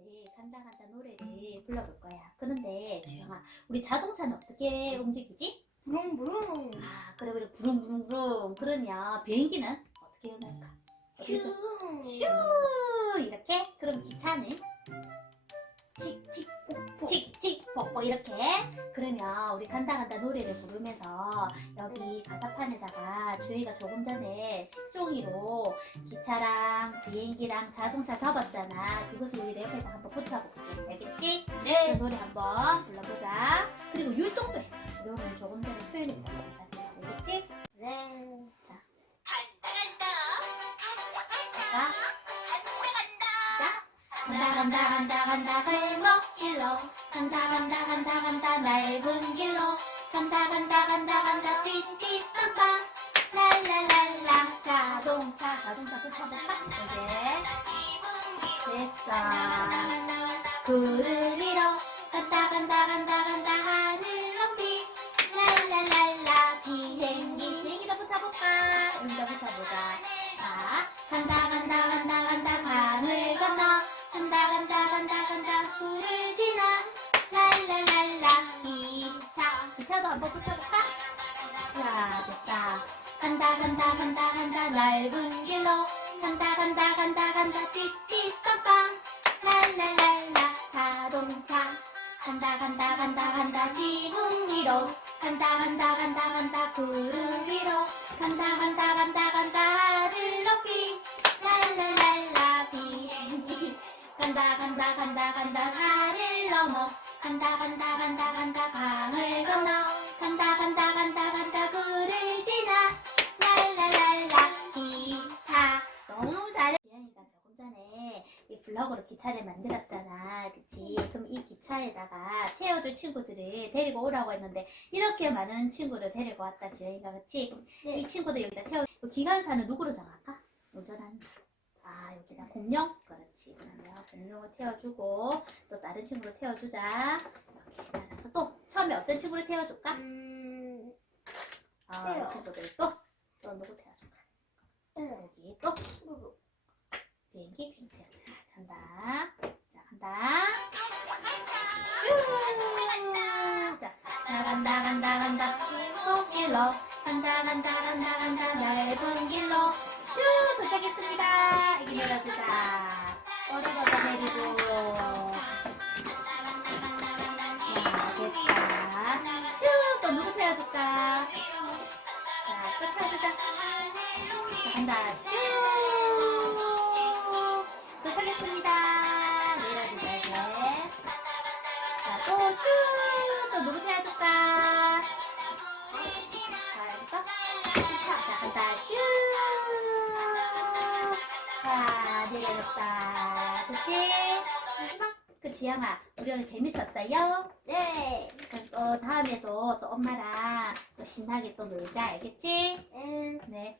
오늘은 간다 간다 노래를 불러볼 거야. 그런데 주영아, 우리 자동차는 어떻게 움직이지? 부릉부릉. 아, 그래 그래 부릉부릉부릉. 그러면 비행기는 어떻게 운할까? 슈. 슈 이렇게. 그럼 기차는 칙칙 폭폭. 칙칙 뻑뻑 이렇게. 그러면 우리 간다 간다 노래를 부르면서 여기 가사판에다가 주희가 조금 전에 색종이로 기차랑 비행기랑 자동차 적었잖아. 그것을 우리 내 옆에다 한번 붙여볼게. 알겠지? 그 네. 노래 한번 불러보자. 그리고 율동도 해. 우리 조금 전에 표현했던 거까지. 알겠지? 네. 간다 간다 간다 간다 골목길로 간다 간다 간다 간다 넓은 길로 간다 간다 간다 한번 붙여볼까? 자 됐다 간다 간다 간다 간다 넓은 길로 간다 간다 간다 간다 띠띠빵빵 랄랄랄라 자동차 간다 간다 간다 간다 지붕 위로 간다 간다 간다 간다 구름 위로 간다 간다 간다 간다 하늘 높이 랄랄랄라 비행기 간다 간다 간다 간다 산을 넘어 간다 간다 간다 간다 블럭으로 기차를 만들었잖아 그치 그럼 이 기차에다가 태워줄 친구들을 데리고 오라고 했는데 이렇게 많은 친구를 데리고 왔다 지연이가 그치 네. 이 친구들 여기다 태워 그 기관사는 누구로 정할까? 운전하는 아 여기다 공룡 그렇지 그러면 공룡을 태워주고 또 다른 친구를 태워주자 이렇게 따라서 또 처음에 어떤 친구를 태워줄까? 음. 아, 태워. 이 친구들 또또 누구 태워줄까? 네. 여기 또 비행기 비행기 자 간다 자 간다. 슈! 자 간다 간다 간다. 꽃길로. 간다 간다 간다 간다. 넓은 길로. 슈 도착했습니다. 여기 내려주자 어디다가 내리고. 자 됐다. 슈 또 누구 태워줄까? 자 또 태워주자. 자, 간다. 슈 도착했습니다 내려주자 이제 자또 슈또 누구 태워줄까 자 여기서 자, 자 간다 슈 자, 내려줬다. 그치? 마지막. 그 지영아, 우리 오늘 재밌었어요? 네. 그, 어, 다음에도 또 엄마랑 또 신나게 또 놀자, 알겠지? 음. 네.